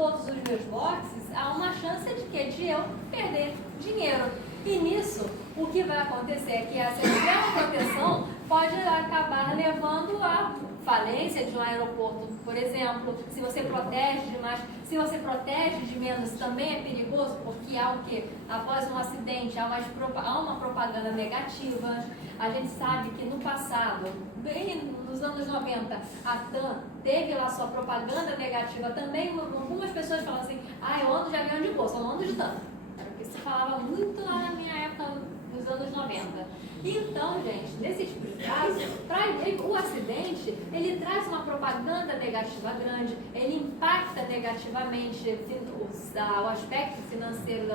todos os meus boxes, há uma chance de quê? De eu perder dinheiro. E nisso, o que vai acontecer é que essa extrema proteção pode acabar levando a falência de um aeroporto, por exemplo. Se você protege demais, se você protege de menos, também é perigoso, porque há o quê? Após um acidente, há uma propaganda negativa. A gente sabe que no passado, bem nos anos 90, a TAM teve lá sua propaganda negativa também. Algumas pessoas falam assim, eu ando de avião de bolsa, eu não ando de TAM. Era o que se falava muito lá na minha época, nos anos 90. Então, gente, nesse tipo de caso, o acidente, ele traz uma propaganda negativa grande, ele impacta negativamente o aspecto financeiro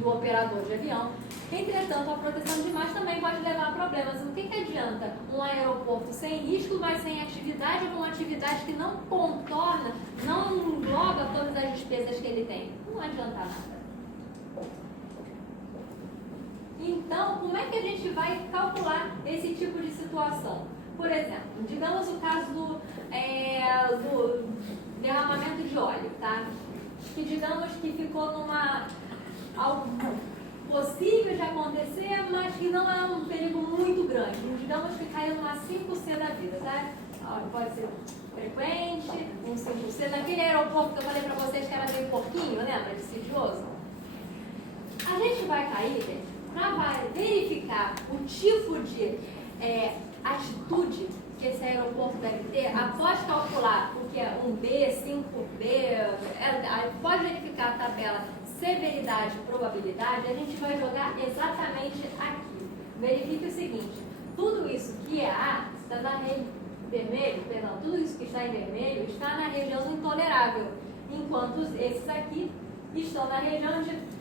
do operador de avião. Entretanto, a proteção demais também pode levar a problemas. O que adianta um aeroporto sem risco, mas sem atividade, com atividade que não contorna, não engloba todas as despesas que ele tem? Não adianta nada. Então, como é que a gente vai calcular esse tipo de situação? Por exemplo, digamos o caso do derramamento de óleo, tá? Que digamos que ficou algo possível de acontecer, mas que não é um perigo muito grande. Digamos que caiu numa 5C da vida, tá? Pode ser frequente, um 5C. Naquele aeroporto que eu falei pra vocês que era meio porquinho, lembra? Insidioso. A gente vai cair, gente, para verificar o tipo de atitude que esse aeroporto deve ter, após calcular o que é 1B, 5B, pode verificar a tabela severidade e probabilidade, a gente vai jogar exatamente aqui. Verifique o seguinte, tudo isso que é A está na tudo isso que está em vermelho está na região do intolerável, enquanto esses aqui estão na região de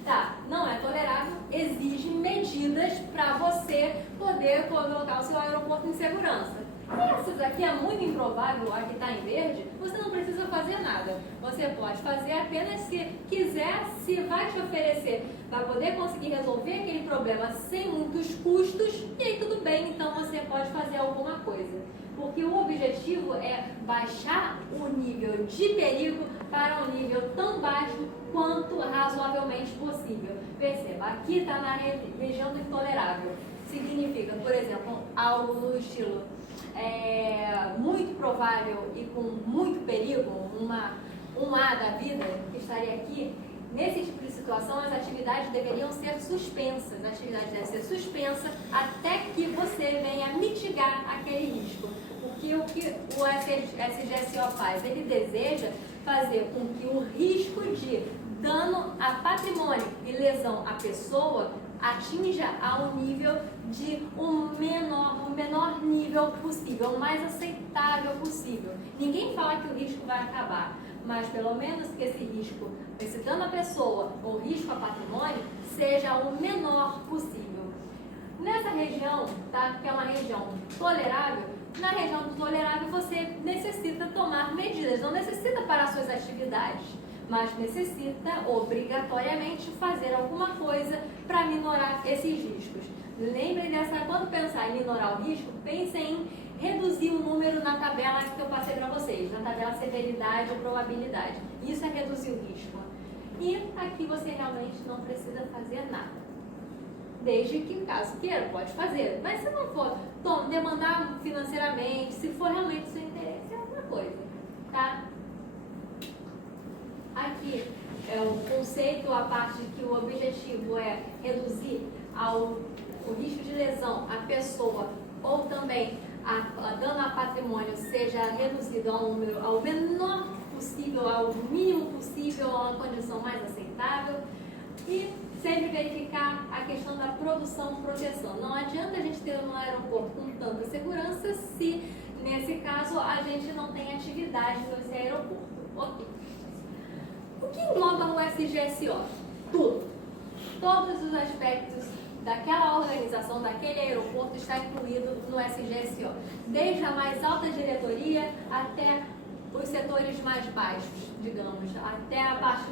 não é tolerável, exige medidas para você poder colocar o seu aeroporto em segurança. Essas aqui é muito improvável, a que está em verde, você não precisa fazer nada. Você pode fazer apenas se quiser, se vai te oferecer, vai poder conseguir resolver aquele problema sem muitos custos, e aí tudo bem, então você pode fazer alguma coisa. Porque o objetivo é baixar o nível de perigo para um nível tão baixo quanto razoavelmente possível. Perceba, aqui está na região do intolerável. Significa, por exemplo, algo no estilo muito provável e com muito perigo, um A da vida que estaria aqui. Nesse tipo de situação, as atividades deveriam ser suspensas. A atividade deve ser suspensa até que você venha mitigar aquele risco. Porque o que o SGSO faz? Ele deseja fazer com que o risco de dano a patrimônio e lesão à pessoa atinja ao nível de um menor nível possível, o mais aceitável possível. Ninguém fala que o risco vai acabar, mas pelo menos que esse risco, esse dano à pessoa ou risco a patrimônio, seja o menor possível. Nessa região, tá, que é uma região tolerável, na região do tolerável você necessita tomar medidas, não necessita parar suas atividades, mas necessita obrigatoriamente fazer alguma coisa para minorar esses riscos. Lembrem quando pensar em minorar o risco, pensem em reduzir o número na tabela que eu passei para vocês, na tabela severidade ou probabilidade. Isso é reduzir o risco. E aqui você realmente não precisa fazer nada. Desde que, caso queira, pode fazer. Mas se não for demandar financeiramente, se for realmente seu interesse, é outra coisa, tá? Aqui é o conceito, a parte que o objetivo é reduzir o risco de lesão à pessoa ou também a dano a patrimônio seja reduzido ao menor possível, ao mínimo possível, a uma condição mais aceitável. E sempre verificar a questão da produção-proteção. Não adianta a gente ter um aeroporto com tanta segurança se, nesse caso, a gente não tem atividade nesse aeroporto. Ok. O que engloba o SGSO? Tudo. Todos os aspectos daquela organização, daquele aeroporto, está incluído no SGSO. Desde a mais alta diretoria até os setores mais baixos, digamos, até a parte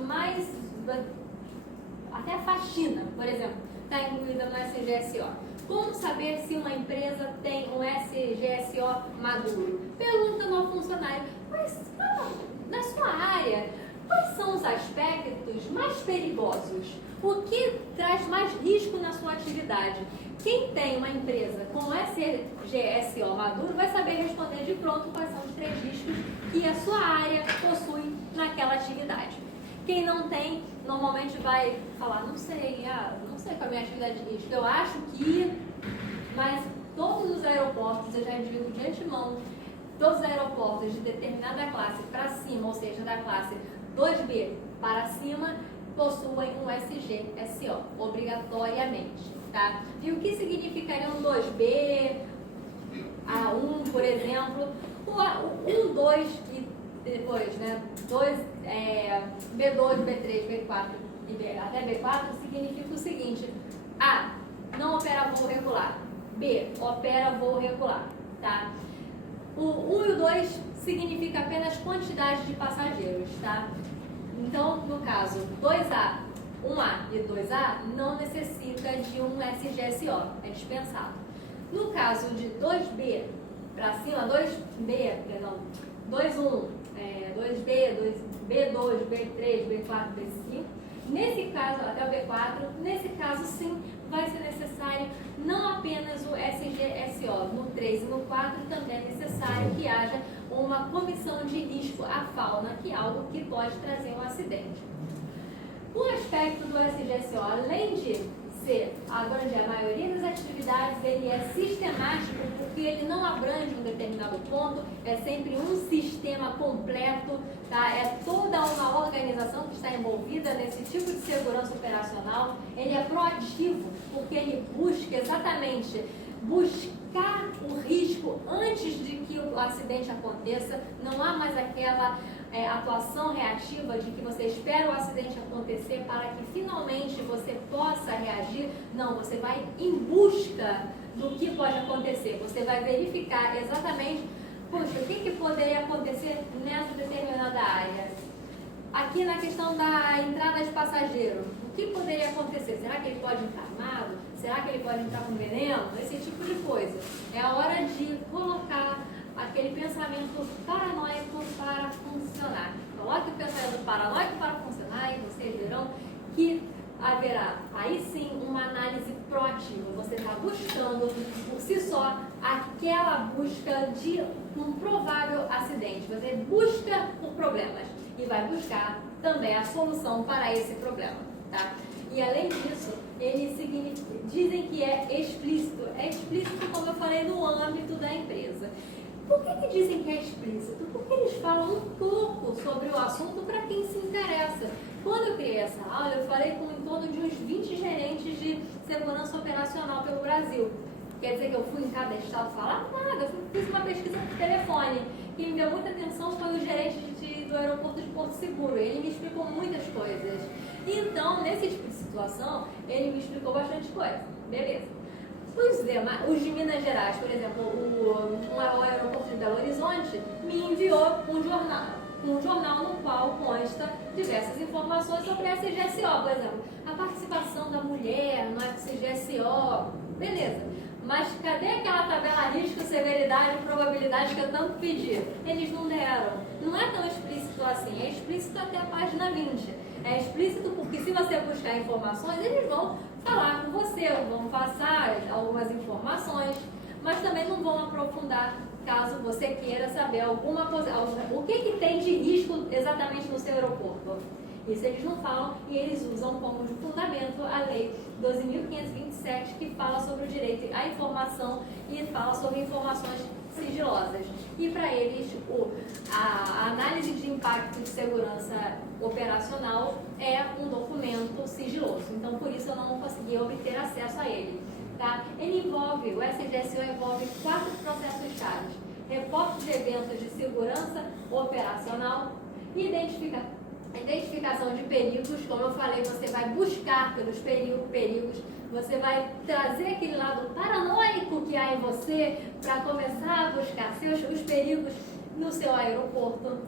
até a faxina, por exemplo, está incluída no SGSO. Como saber se uma empresa tem um SGSO maduro? Pergunta ao funcionário, mas na sua área, quais são os aspectos mais perigosos? O que traz mais risco na sua atividade? Quem tem uma empresa com SGSO maduro vai saber responder de pronto quais são os 3 riscos que a sua área possui naquela atividade. Quem não tem, normalmente vai falar, não sei qual é a minha atividade de risco, eu acho que... Mas todos os aeroportos, eu já digo de antemão, todos os aeroportos de determinada classe para cima, ou seja, da classe 2B para cima, possuem um SGSO, obrigatoriamente, tá? E o que significaria um 2B, A1, por exemplo, o 2 e depois, né, B2, B3, B4 e até B4 significa o seguinte: A, não opera voo regular, B, opera voo regular, tá? O 1 e o 2 significa apenas quantidade de passageiros, tá? Então, no caso, 2A, 1A e 2A não necessita de um SGSO, é dispensado. No caso de 2B para cima, 2B, perdão, 2.1, 2B, B2, B3, B4, B5, nesse caso, até o B4, nesse caso sim, vai ser necessário não apenas o SGSO, no 3 e no 4 também é necessário que haja uma comissão de risco à fauna, que é algo que pode trazer um acidente. O aspecto do SGSO, além de ser abranger a maioria das atividades, ele é sistemático porque ele não abrange um determinado ponto, é sempre um sistema completo, tá? É toda uma organização que está envolvida nesse tipo de segurança operacional. Ele é proativo porque ele busca exatamente buscar o risco antes de que o acidente aconteça. Não há mais aquela atuação reativa de que você espera o acidente acontecer para que finalmente você possa reagir. Não, você vai em busca do que pode acontecer. Você vai verificar exatamente, puxa, o que poderia acontecer nessa determinada área. Aqui na questão da entrada de passageiro, o que poderia acontecer? Será que ele pode entrar armado? Será que ele pode entrar com veneno? Esse tipo de coisa. É a hora de colocar aquele pensamento paranoico para funcionar. Coloque o pensamento paranoico para funcionar e vocês verão que haverá aí sim uma análise proativa. Você está buscando por si só aquela busca de um provável acidente. Você busca por problemas e vai buscar também a solução para esse problema, tá? E além disso, eles dizem que é explícito. É explícito, como eu falei, no âmbito da empresa. Por que dizem que é explícito? Porque eles falam um pouco sobre o assunto para quem se interessa. Quando eu criei essa aula, eu falei com em torno de uns 20 gerentes de segurança operacional pelo Brasil. Quer dizer que eu fui em cada estado falar? Nada, eu fiz uma pesquisa por telefone. Quem me deu muita atenção foi o gerente do aeroporto de Porto Seguro. Ele me explicou muitas coisas. Então, nesse tipo de situação, ele me explicou bastante coisa. Beleza. Os de Minas Gerais, por exemplo, o aeroporto de Belo Horizonte me enviou um jornal no qual consta diversas informações sobre a SGSO, por exemplo, a participação da mulher no SGSO, beleza. Mas cadê aquela tabela risco, severidade e probabilidade que eu tanto pedi? Eles não deram. Não é tão explícito assim, é explícito até a página 20. É explícito porque se você buscar informações, eles vão falar com você, vão passar algumas informações, mas também não vão aprofundar caso você queira saber alguma coisa, o que tem de risco exatamente no seu aeroporto. Isso eles não falam e eles usam como fundamento a Lei 12.527, que fala sobre o direito à informação e fala sobre informações sigilosas. E para eles, a análise de impacto de segurança operacional é um documento sigiloso. Então, por isso eu não consegui obter acesso a ele. Tá? O SGSO envolve 4 processos chaves: reporte de eventos de segurança operacional, identificação de perigos. Como eu falei, você vai buscar pelos perigos, você vai trazer aquele lado paranoico que há em você para começar a buscar os perigos no seu aeroporto.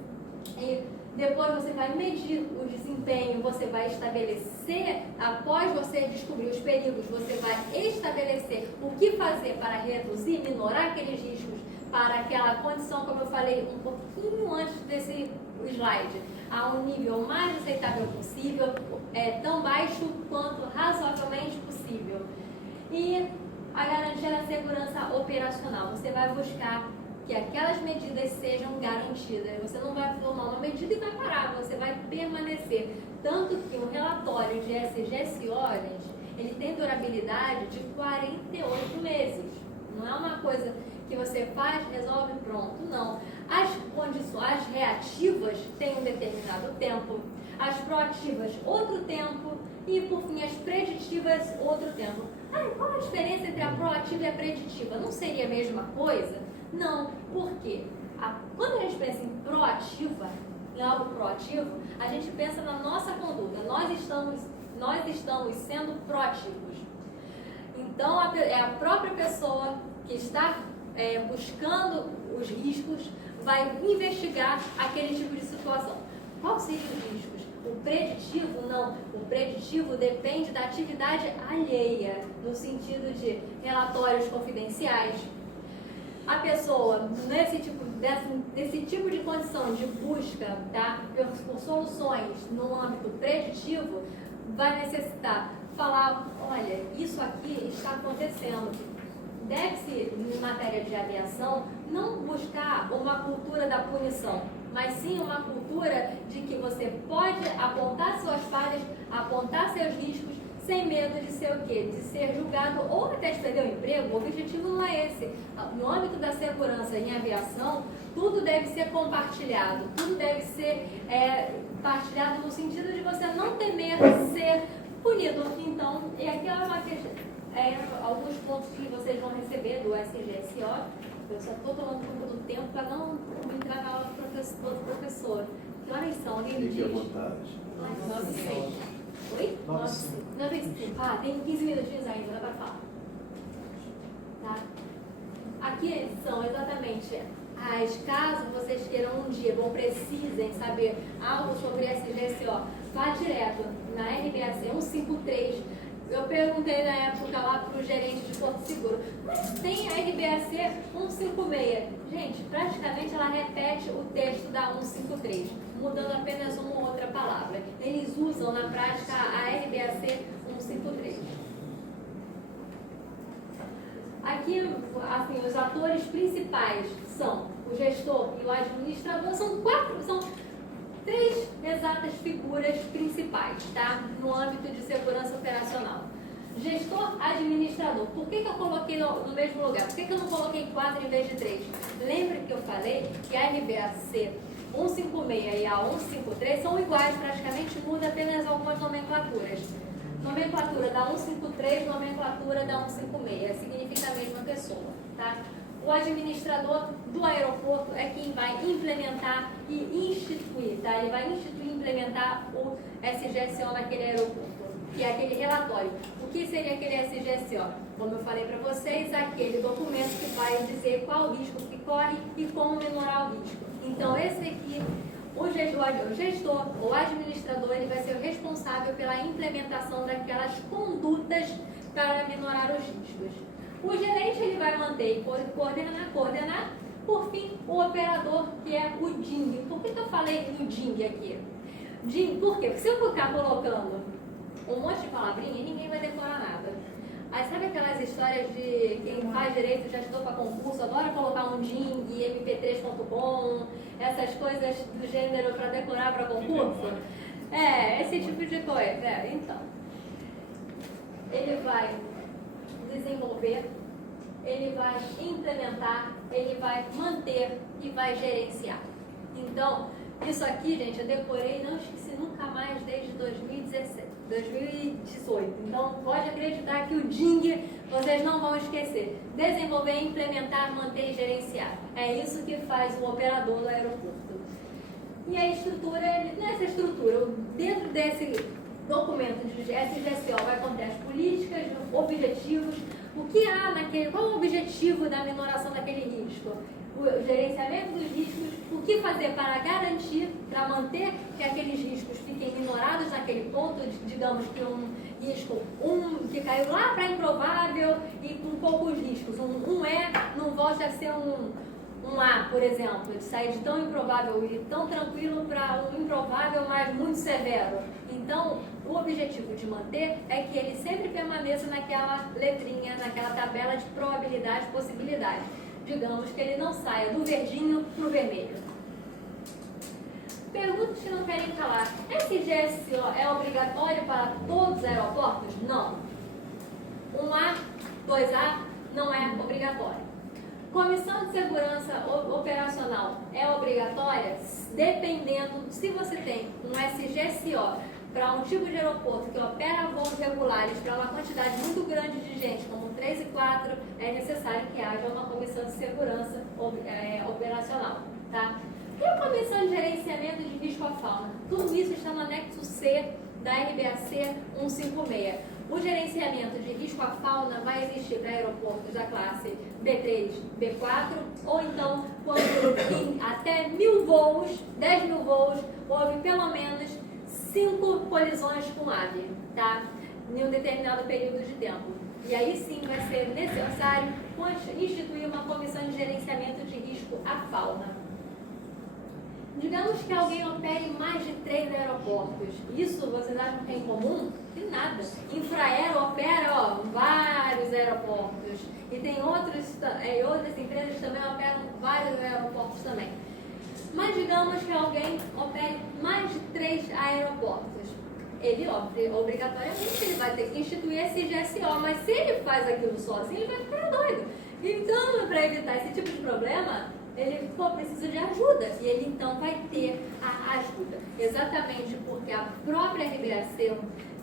E depois você vai medir o desempenho, você vai estabelecer, após você descobrir os perigos, você vai estabelecer o que fazer para reduzir, minorar aqueles riscos para aquela condição, como eu falei, um pouquinho antes desse o slide a um nível mais aceitável possível, tão baixo quanto razoavelmente possível. E a garantia da segurança operacional. Você vai buscar que aquelas medidas sejam garantidas. Você não vai tomar uma medida e vai parar, você vai permanecer. Tanto que o relatório de SGSO, gente, ele tem durabilidade de 48 meses. Não é uma coisa que você faz, resolve, pronto. Não. As condições reativas têm um determinado tempo, as proativas outro tempo e, por fim, as preditivas outro tempo. Qual a diferença entre a proativa e a preditiva? Não seria a mesma coisa? Não. Por quê? Quando a gente pensa em proativa, em algo proativo, a gente pensa na nossa conduta. Nós estamos sendo proativos. Então, é a própria pessoa que está buscando os riscos, vai investigar aquele tipo de situação. Quais seriam os riscos? O preditivo, não. O preditivo depende da atividade alheia, no sentido de relatórios confidenciais. A pessoa, nesse tipo de condição de busca, tá, por soluções no âmbito preditivo, vai necessitar falar, olha, isso aqui está acontecendo. Deve-se, em matéria de aviação, não buscar uma cultura da punição, mas sim uma cultura de que você pode apontar suas falhas, apontar seus riscos, sem medo de ser o quê? De ser julgado ou até de perder o emprego. O objetivo não é esse. No âmbito da segurança em aviação, tudo deve ser compartilhado, tudo deve ser partilhado no sentido de você não ter medo de ser punido. Então, e aqui é uma questão, alguns pontos que vocês vão receber do SGSO. Eu só estou tomando um pouco do tempo para não entrar na aula do professor. Que horas são? Alguém me diz? 9h06. Oi? 9h05. Tem 15 minutinhos ainda, dá para falar. Tá? Aqui são exatamente caso vocês queiram um dia, ou precisem saber algo sobre SGSO, vá direto na RBAC 153. Eu perguntei na época lá para o gerente de Porto Seguro, mas tem a RBAC 156. Gente, praticamente ela repete o texto da 153, mudando apenas uma ou outra palavra. Eles usam na prática a RBAC 153. Aqui, assim, os atores principais são o gestor e o administrador. São três exatas figuras principais, tá? No âmbito de segurança operacional. Gestor, administrador. Por que eu coloquei no mesmo lugar? Por que eu não coloquei 4 em vez de 3? Lembra que eu falei que a RBAC 156 e a 153 são iguais, praticamente muda apenas algumas nomenclaturas. Nomenclatura da 153, nomenclatura da 156. Significa a mesma pessoa, tá? O administrador do aeroporto é quem vai implementar e instituir, tá? Ele vai instituir e implementar o SGSO naquele aeroporto, que é aquele relatório. O que seria aquele SGSO? Como eu falei para vocês, aquele documento que vai dizer qual o risco que corre e como minorar o risco. Então, esse aqui, o gestor ou administrador, ele vai ser o responsável pela implementação daquelas condutas para minorar os riscos. O gerente, ele vai manter e coordenar. Por fim, o operador, que é o DING. Por que eu falei do DING aqui? DING, por quê? Porque se eu ficar colocando um monte de palavrinha, ninguém vai decorar nada. Aí sabe aquelas histórias de quem faz direito, já estudou para concurso, adora colocar um DING, mp3.com, essas coisas do gênero para decorar para concurso? Esse tipo de coisa. Então, ele vai desenvolver, ele vai implementar, ele vai manter e vai gerenciar. Então, isso aqui, gente, eu decorei, não esqueci nunca mais desde 2018. Então, pode acreditar que o DING vocês não vão esquecer. Desenvolver, implementar, manter e gerenciar. É isso que faz o operador do aeroporto. E a estrutura, nessa estrutura, dentro desse documento de SGSO vai conter as políticas, objetivos, o que há naquele, qual é o objetivo da minoração daquele risco, o gerenciamento dos riscos, o que fazer para garantir, para manter que aqueles riscos fiquem minorados naquele ponto, digamos que um risco, que caiu lá para improvável e com poucos riscos, não volte a ser um A, por exemplo, de sair de tão improvável e tão tranquilo para um improvável, mas muito severo. Então, o objetivo de manter é que ele sempre permaneça naquela letrinha, naquela tabela de probabilidade, possibilidade. Digamos que ele não saia do verdinho para o vermelho. Perguntas que não querem calar. SGSO é obrigatório para todos os aeroportos? Não. 1A, 2A não é obrigatório. Comissão de segurança operacional é obrigatória dependendo se você tem um SGSO para um tipo de aeroporto que opera voos regulares para uma quantidade muito grande de gente, como 3 e 4, é necessário que haja uma comissão de segurança operacional. Tá? E a comissão de gerenciamento de risco à fauna? Tudo isso está no anexo C da RBAC 156. O gerenciamento de risco à fauna vai existir para aeroportos da classe B3, B4, ou então quando em até 1.000 voos, 10.000 voos, houve pelo menos 5 colisões com ave, tá? Em um determinado período de tempo. E aí sim vai ser necessário instituir uma comissão de gerenciamento de risco à fauna. Digamos que alguém opere mais de 3 aeroportos. Isso vocês acham que é incomum? De nada. Infraero opera vários aeroportos. E tem outras empresas que também operam vários aeroportos também. Mas digamos que alguém opere mais de 3 aeroportos. Ele, obrigatoriamente, ele vai ter que instituir esse GSO. Mas se ele faz aquilo sozinho, ele vai ficar doido. Então, para evitar esse tipo de problema, ele precisa de ajuda, e ele então vai ter a ajuda, exatamente porque a própria RBAC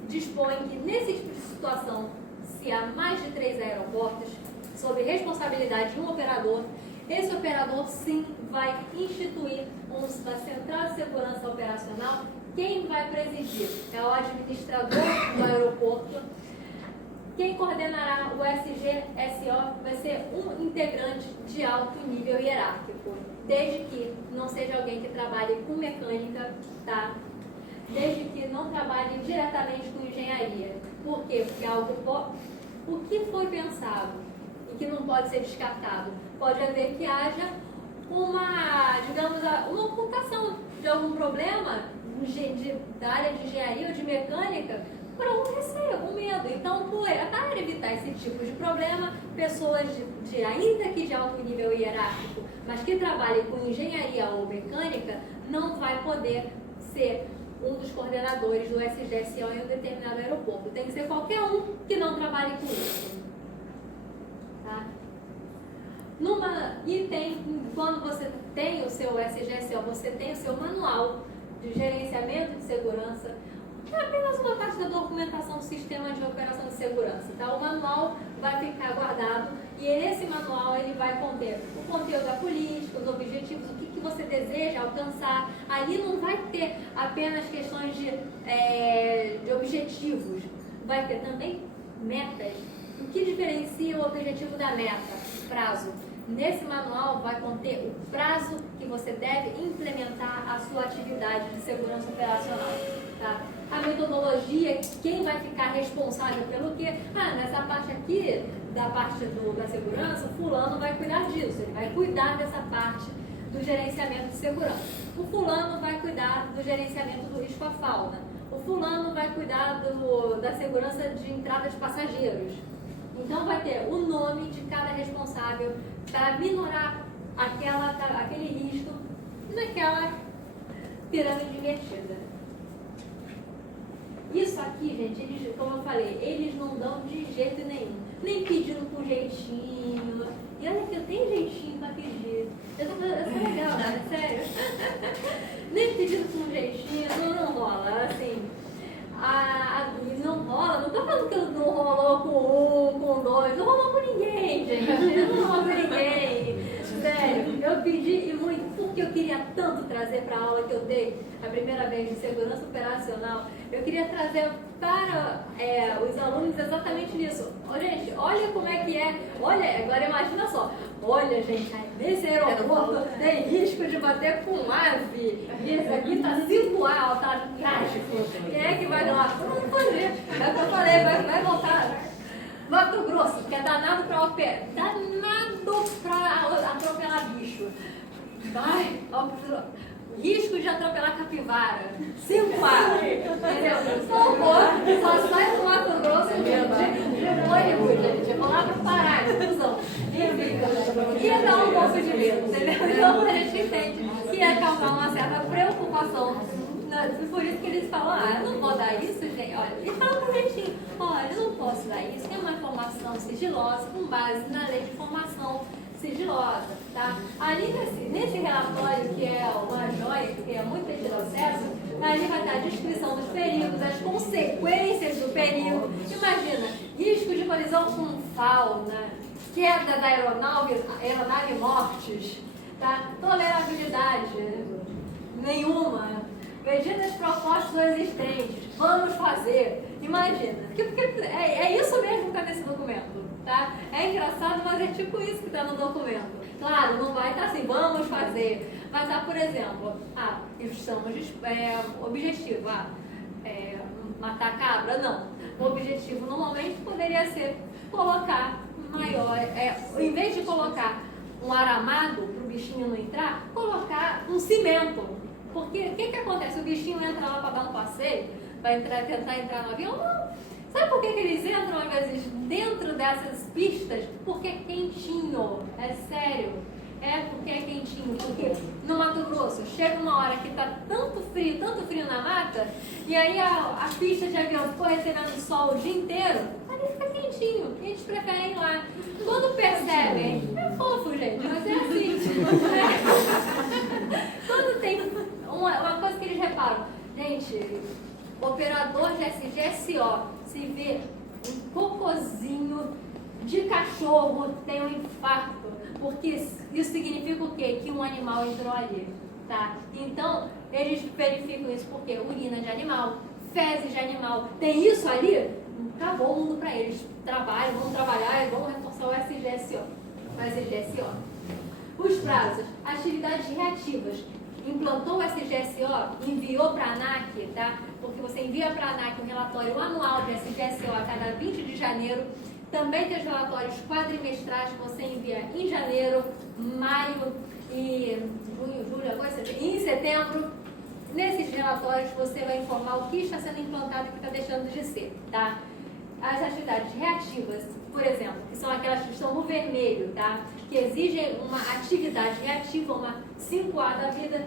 dispõe que nesse tipo de situação, se há mais de 3 aeroportos, sob responsabilidade de um operador, esse operador sim vai instituir uma central de segurança operacional. Quem vai presidir é o administrador do aeroporto. Quem coordenará o SGSO vai ser um integrante de alto nível hierárquico, desde que não seja alguém que trabalhe com mecânica, tá? Desde que não trabalhe diretamente com engenharia. Por quê? Porque o que foi pensado e que não pode ser descartado, pode haver que haja uma ocultação de algum problema da área de engenharia ou de mecânica, por algum receio, algum medo. Então, para evitar esse tipo de problema, pessoas ainda que de alto nível hierárquico, mas que trabalhem com engenharia ou mecânica, não vai poder ser um dos coordenadores do SGSO em um determinado aeroporto. Tem que ser qualquer um que não trabalhe com isso. Tá? Quando você tem o seu SGSO, você tem o seu manual de gerenciamento de segurança. É apenas uma parte da documentação do sistema de operação de segurança, tá? O manual vai ficar guardado e nesse manual ele vai conter o conteúdo da política, os objetivos, o que você deseja alcançar. Ali não vai ter apenas questões de objetivos, vai ter também metas. O que diferencia o objetivo da meta? Prazo. Nesse manual vai conter o prazo que você deve implementar a sua atividade de segurança operacional. Tá? A metodologia, quem vai ficar responsável pelo quê? Nessa parte aqui, da parte da segurança, o fulano vai cuidar disso, ele vai cuidar dessa parte do gerenciamento de segurança. O fulano vai cuidar do gerenciamento do risco à fauna. O fulano vai cuidar da segurança de entrada de passageiros. Então vai ter o nome de cada responsável para minorar aquele risco naquela pirâmide invertida. Isso aqui, gente, como eu falei, eles não dão de jeito nenhum. Nem pedindo com jeitinho. E olha que eu tenho jeitinho para pedir. Isso é legal, né? Sério. Nem pedindo com jeitinho, não rola. Assim, não rola. Não tô falando que não rolou com um, com dois. Não rolou com ninguém, gente. Não rolou com ninguém. Sério, eu pedi e muito, porque eu queria tanto trazer para a aula que eu dei a primeira vez de segurança operacional. Eu queria trazer para os alunos exatamente isso. Gente, olha como é que é. Olha, agora imagina só. Olha, gente, nesse aeroporto tem risco de bater com ave. Esse aqui tá 5A, tá trágico. Quem é que vai lá? Vamos fazer. É o que eu falei, vai voltar. Mato Grosso, que é danado para operar. Danado treinamento para atropelar bicho. Vai, risco de atropelar capivara. 5A. Entendeu? Não vou, só sai do Mato Grosso de ônibus, gente. Vou lá para Pará, confusão. Enfim, ia dar um pouco de medo, entendeu? Então a gente entende que ia causar uma certa preocupação. Por isso que eles falam, eu não vou dar isso, gente. Olha, e fala pro jeitinho, olha, eu não posso dar isso, que é uma informação sigilosa com base na lei de informação sigilosa, tá? Ali nesse relatório, que é uma joia, que é muito fácil de acesso, ali vai estar a descrição dos perigos, as consequências do perigo. Imagina, risco de colisão com fauna, queda da aeronave mortes, tá? Tolerabilidade nenhuma. Medidas propostas ou existentes, vamos fazer. Imagina, é isso mesmo que está nesse documento, tá? É engraçado, mas é tipo isso que está no documento. Claro, não vai estar assim, vamos fazer. Vai estar, por exemplo, estamos objetivo, matar cabra, não. O objetivo normalmente poderia ser colocar maior, em vez de colocar um aramado para o bichinho não entrar, colocar um cimento. Porque o que acontece? O bichinho entra lá para dar um passeio, vai tentar entrar no avião? Não. Sabe por que eles entram, às vezes, dentro dessas pistas? Porque é quentinho. É sério. É porque é quentinho. Porque no Mato Grosso chega uma hora que está tanto frio na mata, e aí a pista de avião ficou recebendo sol o dia inteiro, ali fica quentinho. E eles preferem ir lá. Quando percebem, é fofo, gente, mas é assim. Quando tem uma coisa que eles reparam, gente, operador de SGSO, se vê um cocôzinho de cachorro, tem um infarto, porque isso significa o quê? Que um animal entrou ali, tá? Então, eles verificam isso porque urina de animal, fezes de animal, tem isso ali, acabou o mundo para eles. Vão trabalhar e vão reforçar o SGSO. Os prazos, atividades reativas. Implantou o SGSO, enviou para a ANAC, tá? Porque você envia para a ANAC um relatório anual de SGSO a cada 20 de janeiro. Também tem os relatórios quadrimestrais que você envia em janeiro, maio e julho, agosto, e em setembro. Nesses relatórios você vai informar o que está sendo implantado e o que está deixando de ser, tá? As atividades reativas, por exemplo, que são aquelas que estão no vermelho, tá? Que exigem uma atividade reativa, uma 5A da vida,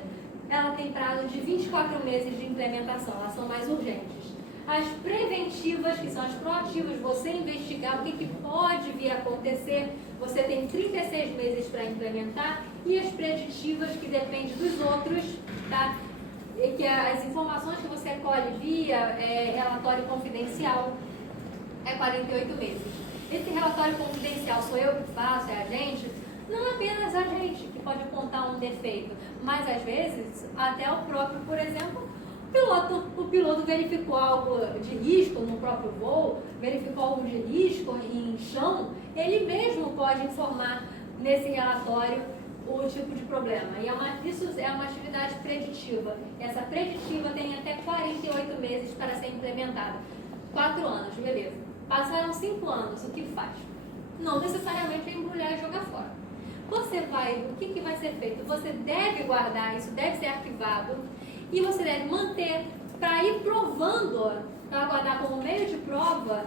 ela tem prazo de 24 meses de implementação, elas são mais urgentes. As preventivas, que são as proativas, você investigar o que pode vir a acontecer, você tem 36 meses para implementar, e as preditivas, que dependem dos outros, tá? E que as informações que você colhe via relatório confidencial, é 48 meses. Esse relatório confidencial sou eu que faço, é a gente, não apenas a gente que pode apontar um defeito, mas às vezes até o próprio, por exemplo, o piloto verificou algo de risco no próprio voo, verificou algo de risco em chão, ele mesmo pode informar nesse relatório o tipo de problema. E isso é uma atividade preditiva. Essa preditiva tem até 48 meses para ser implementada. 4 anos, beleza. Passaram 5 anos, o que faz? Não necessariamente é embrulhar e jogar fora. O que vai ser feito? Você deve guardar, isso deve ser arquivado, e você deve manter para ir provando, para guardar como meio de prova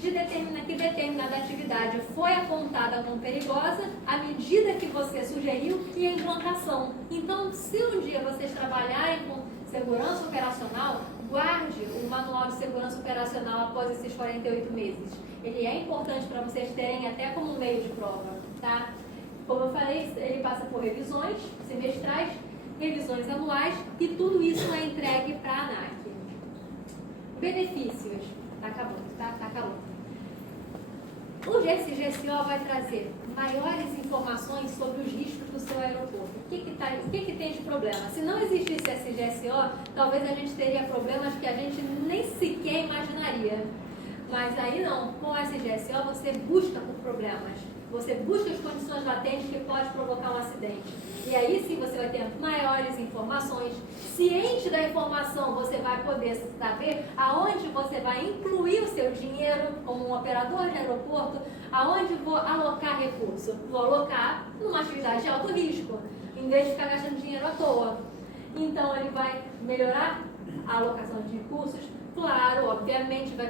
que determinada atividade foi apontada como perigosa à medida que você sugeriu e a implantação. Então, se um dia vocês trabalharem com segurança operacional, guarde o manual de segurança operacional após esses 48 meses. Ele é importante para vocês terem até como meio de prova, tá? Como eu falei, ele passa por revisões semestrais, revisões anuais, e tudo isso é entregue para a ANAC. Benefícios. Tá acabando, tá? Tá acabando. O SGSO vai trazer maiores informações sobre os riscos do seu aeroporto. O que tem de problema? Se não existisse SGSO, talvez a gente teria problemas que a gente nem sequer imaginaria. Mas aí não, com o SGSO você busca por problemas. Você busca as condições latentes que podem provocar um acidente. E aí sim você vai ter maiores informações. Ciente da informação, você vai poder saber aonde você vai incluir o seu dinheiro como um operador de aeroporto, Aonde vou alocar recurso? Vou alocar numa atividade de alto risco, em vez de ficar gastando dinheiro à toa. Então, ele vai melhorar a alocação de recursos? Claro, obviamente, vai